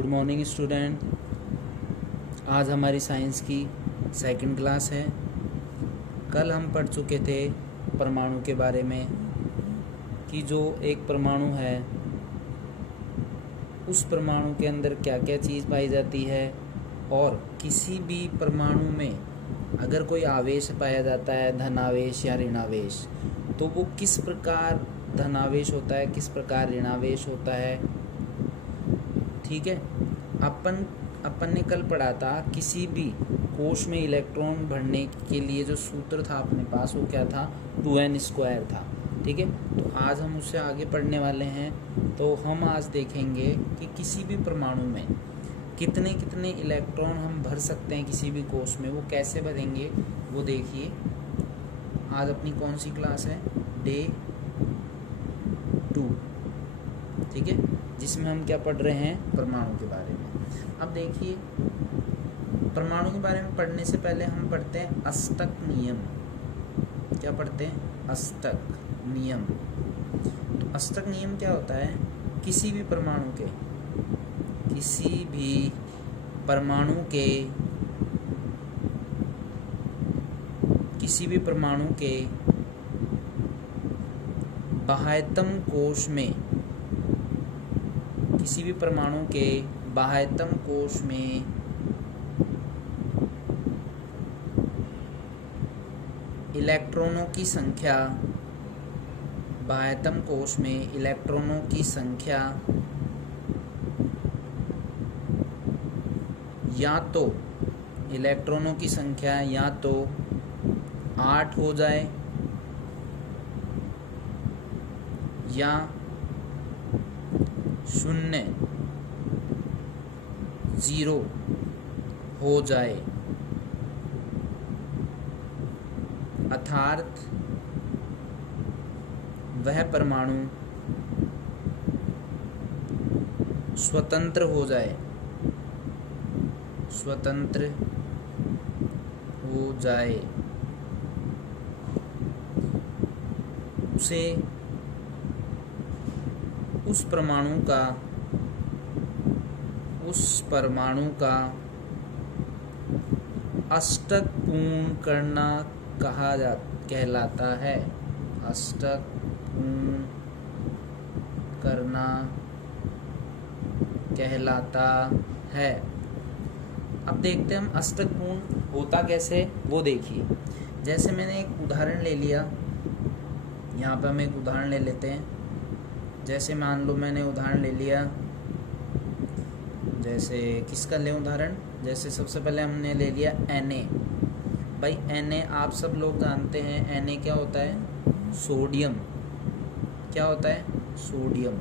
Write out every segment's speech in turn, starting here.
Good morning student. आज हमारी science की सेकंड क्लास है। कल हम पढ़ चुके थे परमाणु के बारे में कि जो एक परमाणु है उस परमाणु के अंदर क्या क्या चीज़ पाई जाती है और किसी भी परमाणु में अगर कोई आवेश पाया जाता है, धनावेश या ऋणावेश, तो वो किस प्रकार धनावेश होता है, किस प्रकार ऋणावेश होता है। ठीक है। अपन ने कल पढ़ा था किसी भी कोश में इलेक्ट्रॉन भरने के लिए जो सूत्र था अपने पास वो क्या था, 2n² था। ठीक है। तो आज हम उससे आगे पढ़ने वाले हैं। तो हम आज देखेंगे कि किसी भी परमाणु में कितने कितने इलेक्ट्रॉन हम भर सकते हैं किसी भी कोश में, वो कैसे भरेंगे वो देखिए। आज अपनी कौन सी क्लास है, डे 2। ठीक है, जिसमें हम क्या पढ़ रहे हैं, परमाणु के बारे में। अब देखिए, परमाणु के बारे में पढ़ने से पहले हम पढ़ते हैं अष्टक नियम। क्या पढ़ते हैं, अष्टक नियम। तो अष्टक नियम क्या होता है, किसी भी परमाणु के बाह्यतम कोश में, किसी भी परमाणु के बाह्यतम कोश में इलेक्ट्रॉनों की संख्या, बाह्यतम कोश में इलेक्ट्रॉनों की संख्या या तो इलेक्ट्रॉनों की संख्या या तो 8 हो जाए या 0 हो जाए, अर्थात वह परमाणु स्वतंत्र हो जाए, उसे उस परमाणु का अष्टक पूर्ण करना कहलाता है। अष्टक पूर्ण करना कहलाता है। अब देखते हैं हम अष्टक पूर्ण होता कैसे, वो देखिए। जैसे मैंने एक उदाहरण ले लिया, यहाँ पे हम एक उदाहरण ले लेते हैं। जैसे मान लो मैंने उदाहरण ले लिया, जैसे किसका ले उदाहरण, जैसे सबसे पहले हमने ले लिया Na। भाई Na आप सब लोग जानते हैं, Na क्या होता है, सोडियम। क्या होता है, सोडियम।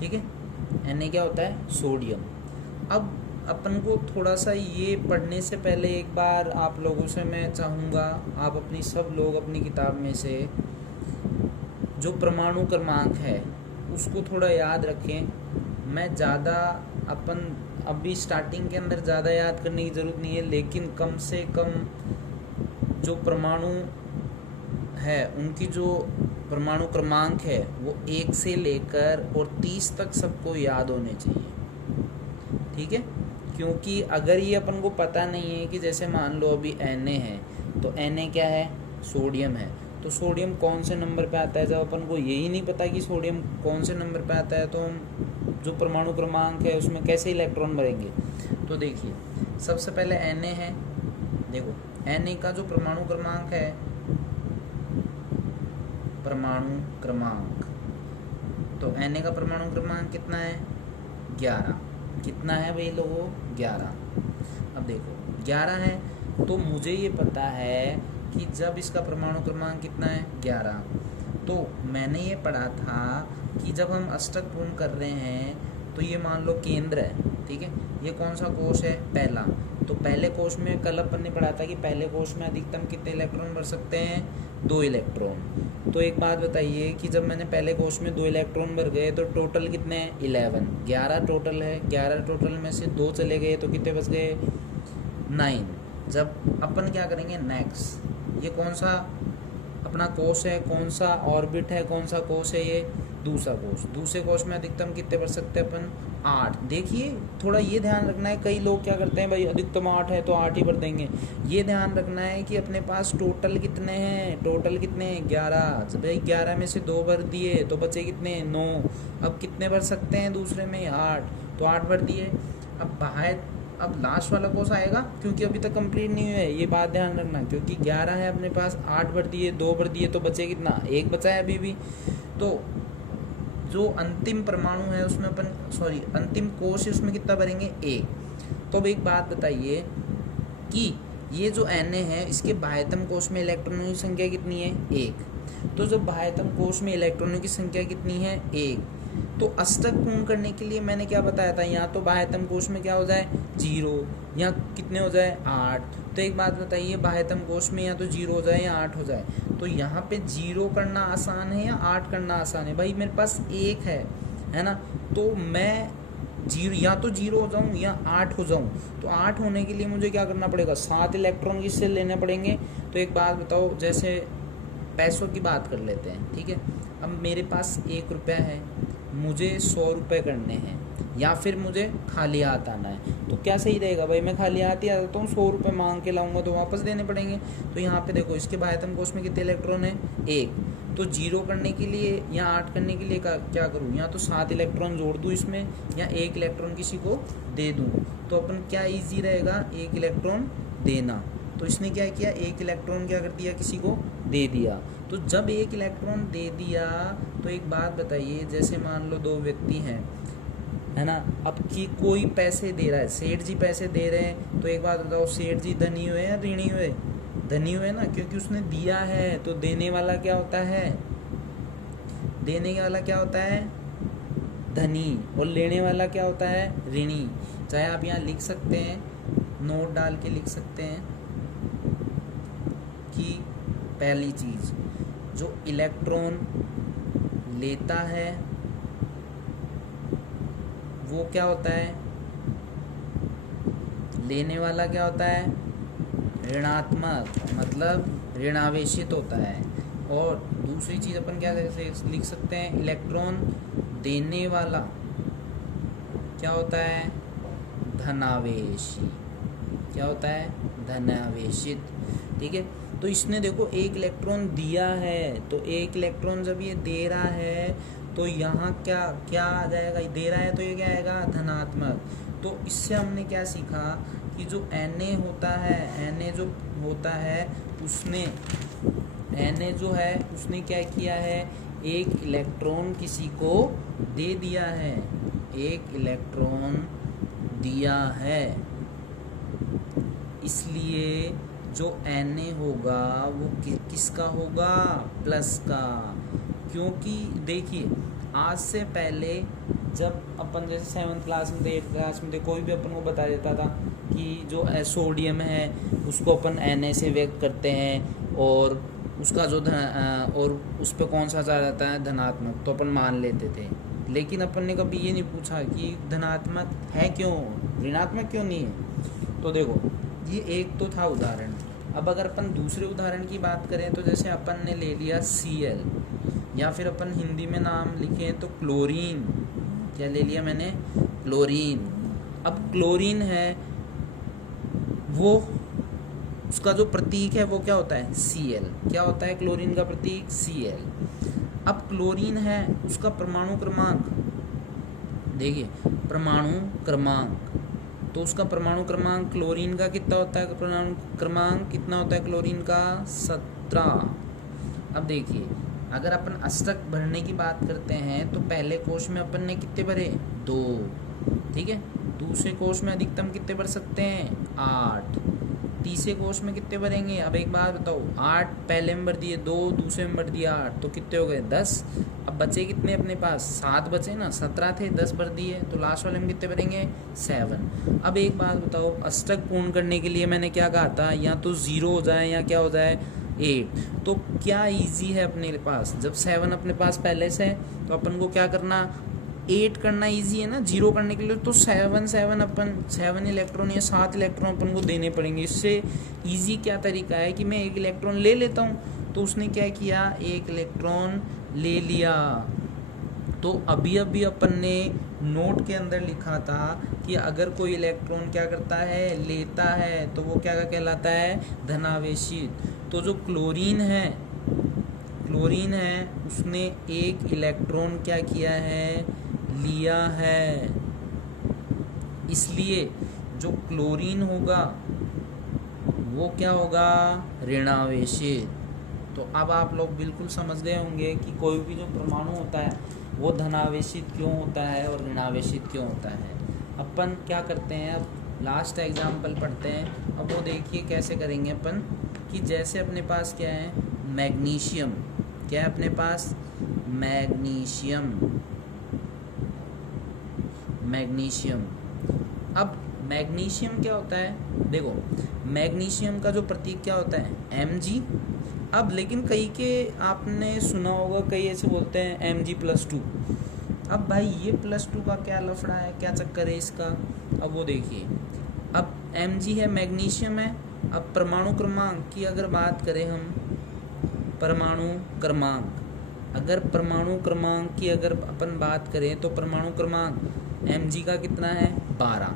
ठीक है, Na क्या होता है, सोडियम। अब अपन को थोड़ा सा ये पढ़ने से पहले एक बार आप लोगों से मैं चाहूँगा, आप सब लोग अपनी किताब में से जो परमाणु क्रमांक है उसको थोड़ा याद रखें। मैं ज़्यादा अभी स्टार्टिंग के अंदर ज़्यादा याद करने की ज़रूरत नहीं है, लेकिन कम से कम जो परमाणु है उनकी जो परमाणु क्रमांक है वो 1 से लेकर और 30 तक सबको याद होने चाहिए। ठीक है, क्योंकि अगर ये अपन को पता नहीं है कि जैसे मान लो अभी Na है, तो Na क्या है, सोडियम है। तो सोडियम कौन से नंबर पे आता है, जब अपन को यही नहीं पता कि सोडियम कौन से नंबर पे आता है, तो हम जो परमाणु क्रमांक है उसमें कैसे इलेक्ट्रॉन भरेंगे। तो देखिए, सबसे पहले Na है। देखो Na का जो परमाणु क्रमांक है, परमाणु क्रमांक, तो Na का परमाणु क्रमांक कितना है, 11। कितना है भाई लोगों, 11। अब देखो 11 है, तो मुझे ये पता है कि जब इसका परमाणु क्रमांक कितना है, 11, तो मैंने ये पढ़ा था कि जब हम अष्टक पूर्ण कर रहे हैं तो ये मान लो केंद्र है। ठीक है, ये कौन सा कोश है, पहला। तो पहले कोश में कल अपन ने पढ़ा था कि पहले कोश में अधिकतम कितने इलेक्ट्रॉन भर सकते हैं, 2 इलेक्ट्रॉन। तो एक बात बताइए कि जब मैंने पहले कोश में 2 इलेक्ट्रॉन भर गए तो टोटल कितने हैं, 11। 11 टोटल है, 11 टोटल में से 2 चले गए तो कितने बच गए, 9। जब अपन क्या करेंगे, नेक्स्ट, ये कौन सा अपना कोश है, कौन सा ऑर्बिट है, कौन सा कोश है, ये दूसरा कोश। दूसरे कोश में अधिकतम कितने भर सकते हैं अपन, 8। देखिए थोड़ा ये ध्यान रखना है, कई लोग क्या करते हैं भाई अधिकतम 8 है तो 8 ही भर देंगे। ये ध्यान रखना है कि अपने पास टोटल कितने हैं, टोटल कितने हैं 11। जब भाई 11 में से 2 भर दिए तो बचे कितने, 9। अब कितने भर सकते हैं दूसरे में, 8, तो 8 भर दिए। अब बाहर अब लास्ट वाला कोस आएगा क्योंकि अभी तक कंप्लीट नहीं हुआ है, ये बात ध्यान रखना, क्योंकि 11 है अपने पास, 8 भर दिए, 2 भर दिए, तो बचे कितना, 1 बचा है अभी भी। तो जो अंतिम परमाणु है उसमें अपन अंतिम कोश है उसमें कितना भरेंगे, 1। तो अब एक बात बताइए कि ये जो Na है इसके बाह्यतम कोश में इलेक्ट्रॉनों की संख्या कितनी है, 1। तो जो बाह्यतम कोश में इलेक्ट्रॉनों की संख्या कितनी है, 1। तो अष्टक पूर्ण करने के लिए मैंने क्या बताया था, यहाँ तो बाह्यतम कोश में क्या हो जाए, 0, यहाँ कितने हो जाए, 8। तो एक बात बताइए, बाह्यतम कोश में या तो 0 हो जाए या 8 हो जाए, तो यहाँ पे 0 करना आसान है या 8 करना आसान है, भाई मेरे पास 1 है ना, तो मैं 0 या तो 0 हो जाऊँ या 8 हो जाऊँ। तो 8 होने के लिए मुझे क्या करना पड़ेगा, 7 इलेक्ट्रॉन किससे लेने पड़ेंगे। तो एक बात बताओ, जैसे पैसों की बात कर लेते हैं, ठीक है। अब मेरे पास 1 रुपया है, मुझे 100 रुपये करने हैं, या फिर मुझे खाली हाथ आना है, तो क्या सही रहेगा भाई, मैं खाली हाथ ही आ जाता हूँ, 100 रुपये मांग के लाऊंगा तो वापस देने पड़ेंगे। तो यहाँ पे देखो इसके बाह्यतम कोश में कितने इलेक्ट्रॉन है, 1। तो 0 करने के लिए या 8 करने के लिए क्या करूँ, या तो 7 इलेक्ट्रॉन जोड़ दूँ इसमें या 1 इलेक्ट्रॉन किसी को दे दूँ। तो अपन क्या ईजी रहेगा, 1 इलेक्ट्रॉन देना। तो इसने क्या किया, 1 इलेक्ट्रॉन क्या कर दिया, किसी को दे दिया। तो जब 1 इलेक्ट्रॉन दे दिया तो एक बात बताइए, जैसे मान लो 2 व्यक्ति हैं, है ना, अब कि कोई पैसे दे रहा है, सेठ जी पैसे दे रहे हैं, तो एक बात बताओ, सेठ जी धनी हुए या ऋणी हुए, धनी हुए ना, क्योंकि उसने दिया है। तो देने वाला क्या होता है, देने वाला क्या होता है, धनी, और लेने वाला क्या होता है, ऋणी। चाहे आप यहाँ लिख सकते हैं, नोट डाल के लिख सकते हैं कि पहली चीज़, जो इलेक्ट्रॉन लेता है वो क्या होता है, लेने वाला क्या होता है, ऋणात्मक, मतलब ऋणावेशित होता है। और दूसरी चीज़ अपन क्या लिख सकते हैं, इलेक्ट्रॉन देने वाला क्या होता है, धनावेशी। क्या होता है, धनावेशित, ठीक है। तो इसने देखो 1 इलेक्ट्रॉन दिया है, तो 1 इलेक्ट्रॉन जब ये दे रहा है तो यहाँ क्या आ जाएगा, दे रहा है तो ये क्या आएगा, धनात्मक। तो इससे हमने क्या सीखा कि जो Na होता है, Na जो होता है उसने, Na जो है उसने क्या किया है, 1 इलेक्ट्रॉन किसी को दे दिया है, 1 इलेक्ट्रॉन दिया है। इसलिए जो Na होगा वो किसका होगा, प्लस का। क्योंकि देखिए आज से पहले जब अपन जैसे 7th क्लास में थे, 8th क्लास में थे, कोई भी अपन को बता देता था कि जो सोडियम है उसको अपन Na से व्यक्त करते हैं, और उसका जो और उस पर कौन सा चार्ज आता है, धनात्मक, तो अपन मान लेते थे। लेकिन अपन ने कभी ये नहीं पूछा कि धनात्मक है क्यों, ऋणात्मक क्यों नहीं है। तो देखो ये एक तो था उदाहरण। अब अगर अपन दूसरे उदाहरण की बात करें तो जैसे अपन ने ले लिया Cl, या फिर अपन हिंदी में नाम लिखें तो क्लोरीन। क्या ले लिया मैंने, क्लोरीन। अब क्लोरीन है वो, उसका जो प्रतीक है वो क्या होता है, Cl। क्या होता है क्लोरीन का प्रतीक, Cl। अब क्लोरीन है उसका परमाणु क्रमांक, देखिए परमाणु क्रमांक, तो उसका परमाणु क्रमांक क्लोरीन का कितना होता है, परमाणु क्रमांक कितना होता है क्लोरीन का, 17। अब देखिए अगर अपन अष्टक भरने की बात करते हैं तो पहले कोश में अपन ने कितने भरे, 2, ठीक है। दूसरे कोश में अधिकतम कितने भर सकते हैं, 8। तीसरे कोश में कितने भरेंगे, अब एक बात बताओ, 8 पहले में भर दिए, 2 दूसरे में भर दिया 8, तो कितने हो गए, 10। अब बचे कितने अपने पास, 7 बचे ना, 17 थे, 10 भर दिए, तो लास्ट वाले में कितने भरेंगे, 7। अब एक बात बताओ, अष्टक पूर्ण करने के लिए मैंने क्या कहा था, या तो 0 हो जाए या क्या हो जाए, 8। तो क्या इजी है अपने पास, जब 7 अपने पास पहले से है तो अपन को क्या करना, 8 करना इजी है ना, 0 करने के लिए तो 7 इलेक्ट्रॉन या 7 इलेक्ट्रॉन अपन को देने पड़ेंगे। इससे इजी क्या तरीका है कि मैं 1 इलेक्ट्रॉन ले लेता हूँ तो उसने क्या किया, एक इलेक्ट्रॉन ले लिया। तो अभी अभी अपन ने नोट के अंदर लिखा था कि अगर कोई इलेक्ट्रॉन क्या करता है, लेता है, तो वो क्या कहलाता है, धनावेशित। तो जो क्लोरीन है उसने एक इलेक्ट्रॉन क्या किया है, लिया है। इसलिए जो क्लोरीन होगा वो क्या होगा, ऋणावेशित। तो अब आप लोग बिल्कुल समझ गए होंगे कि कोई भी जो परमाणु होता है वो धनावेशित क्यों होता है और ऋणावेशित क्यों होता है। अपन क्या करते हैं, अब लास्ट एग्जाम्पल पढ़ते हैं। अब वो देखिए कैसे करेंगे अपन, कि जैसे अपने पास क्या है, मैग्नीशियम, क्या है अपने पास, मैग्नीशियम। अब मैग्नीशियम क्या होता है, देखो मैग्नीशियम का जो प्रतीक क्या होता है, Mg। अब लेकिन कई के आपने सुना होगा, कई ऐसे बोलते हैं Mg+2। अब भाई ये +2 का क्या लफड़ा है, क्या चक्कर है इसका। अब वो देखिए, अब Mg है, मैग्नीशियम है। अब परमाणु क्रमांक की अगर बात करें हम, अगर परमाणु क्रमांक की अगर अपन बात करें तो परमाणु क्रमांक Mg का कितना है, 12।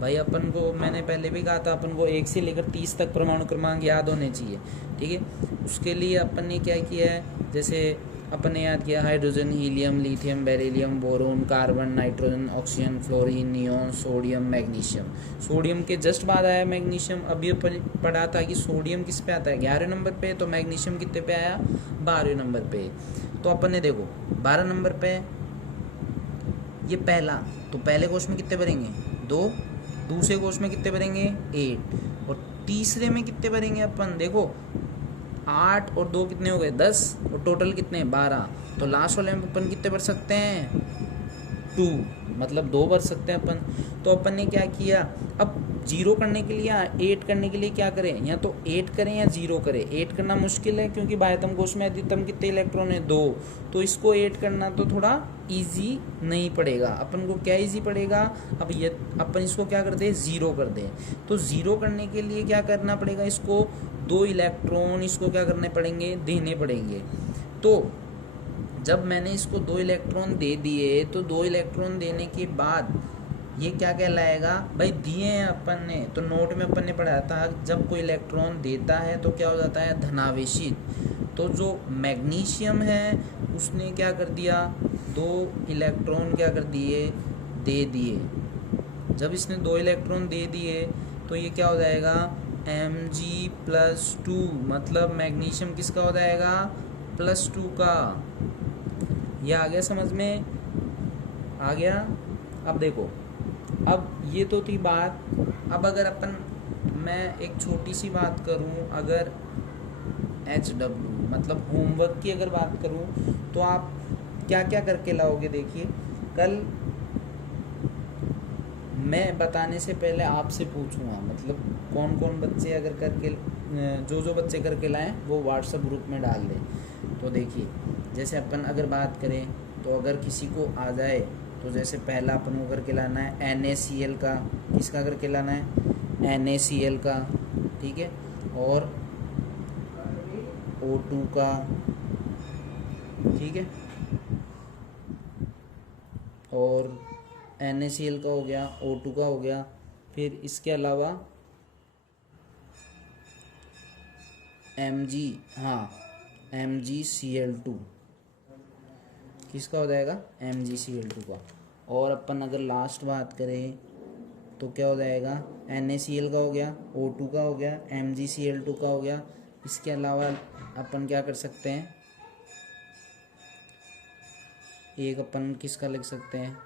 भाई अपन को मैंने पहले भी कहा था, अपन को 1 से लेकर 30 तक परमाणु क्रमांक याद होने चाहिए, ठीक है। उसके लिए अपन ने क्या किया है, जैसे अपन ने याद किया hydrogen, helium, lithium, beryllium, boron, carbon, nitrogen, oxygen, fluorine, neon, sodium, magnesium. Sodium के जस्ट बाद आया मैग्नीशियम। अभी अपन पढ़ा था कि सोडियम किस पे आता है, 11वें नंबर पे, तो मैग्नीशियम कितने पे आया, 12वें नंबर पे। तो अपन ने देखो 12 नंबर पे ये पहला, तो पहले कोश में कितने भरेंगे, 2। दूसरे कोश में कितने भरेंगे, 8। और तीसरे में कितने भरेंगे अपन, देखो 8 और 2 कितने हो गए, 10, और टोटल कितने, 12। तो लास्ट वाले में अपन कितने भर सकते हैं, 2, मतलब 2 भर सकते हैं अपन। तो अपन ने क्या किया, अब 0 करने के लिए, 8 करने के लिए क्या करें, या तो 8 करें या 0 करें। 8 करना मुश्किल है क्योंकि बाह्यतम कोश में अधिकतम कितने इलेक्ट्रॉन है, 2। तो इसको 8 करना तो थोड़ा इजी नहीं पड़ेगा अपन को, क्या इजी पड़ेगा। अब ये अपन इसको क्या कर दें, 0 कर दें। तो 0 करने के लिए क्या करना पड़ेगा, इसको 2 इलेक्ट्रॉन इसको क्या करने पड़ेंगे, देने पड़ेंगे। तो जब मैंने इसको 2 इलेक्ट्रॉन दे दिए, तो 2 इलेक्ट्रॉन देने के बाद ये क्या कहलाएगा, भाई दिए हैं अपन ने, तो नोट में अपन ने पढ़ा था जब कोई इलेक्ट्रॉन देता है तो क्या हो जाता है, धनावेशित। तो जो मैग्नीशियम है उसने क्या कर दिया, 2 इलेक्ट्रॉन क्या कर दिए, दे दिए। जब इसने 2 इलेक्ट्रॉन दे दिए तो ये क्या हो जाएगा, Mg+2, मतलब मैग्नीशियम किसका हो जाएगा, +2 का। ये आ गया समझ में, आ गया। अब देखो, अब ये तो थी बात। अब अगर अपन, मैं एक छोटी सी बात करूं, अगर HW मतलब होमवर्क की अगर बात करूं, तो आप क्या क्या करके लाओगे। देखिए कल मैं बताने से पहले आपसे पूछूंगा, मतलब कौन कौन बच्चे अगर करके, जो बच्चे करके लाएं वो व्हाट्सएप ग्रुप में डाल दें। तो देखिए जैसे अपन अगर बात करें, तो अगर किसी को आ जाए, तो जैसे पहला अपन को करके लाना है NaCl का, किसका करके लाना है, NaCl का, ठीक है, और O2 का, ठीक है, और NaCl का हो गया, O2 का हो गया। फिर इसके अलावा MgCl2, किसका हो जाएगा, MgCl2 का। और अपन अगर लास्ट बात करें तो क्या हो जाएगा, NaCl का हो गया, O2 का हो गया, MgCl2 का हो गया। इसके अलावा अपन क्या कर सकते हैं, एक अपन किसका लिख सकते हैं,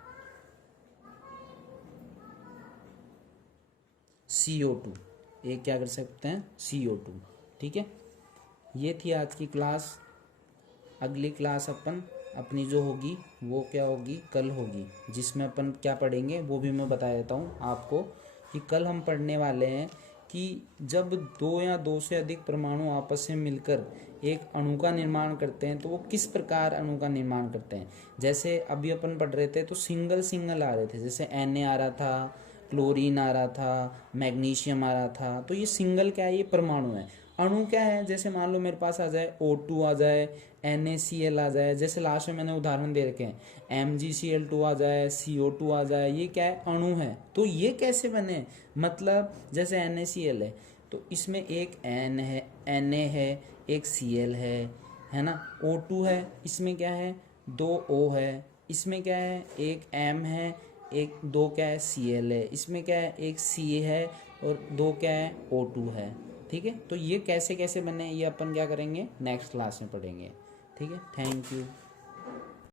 CO2, एक क्या कर सकते हैं, CO2, ठीक है। ये थी आज की क्लास। अगली क्लास अपन अपनी जो होगी वो क्या होगी, कल होगी, जिसमें अपन क्या पढ़ेंगे वो भी मैं बता देता हूँ आपको, कि कल हम पढ़ने वाले हैं कि जब 2 या 2 से अधिक परमाणु आपस में मिलकर एक अणु का निर्माण करते हैं तो वो किस प्रकार अणु का निर्माण करते हैं। जैसे अभी अपन पढ़ रहे थे तो सिंगल आ रहे थे, जैसे Na आ रहा था, क्लोरीन आ रहा था, मैग्नीशियम आ रहा था, तो ये सिंगल क्या है, ये परमाणु है। अणु क्या है, जैसे मान लो मेरे पास आ जाए O2 आ जाए, NaCl आ जाए, जैसे लास्ट में मैंने उदाहरण दे रखे हैं MgCl2 आ जाए, CO2 आ जाए, ये क्या है, अणु है। तो ये कैसे बने, मतलब जैसे NaCl है तो इसमें एक N है, Na है, एक Cl है ना। O2 है, इसमें क्या है, 2 O है, इसमें क्या है, एक M है, एक 2 क्या है, Cl है, इसमें क्या है, एक C है और 2 क्या है, O2 है। ठीक है, तो ये कैसे कैसे बने ये अपन क्या करेंगे, नेक्स्ट क्लास में पढ़ेंगे। ठीक है, थैंक यू।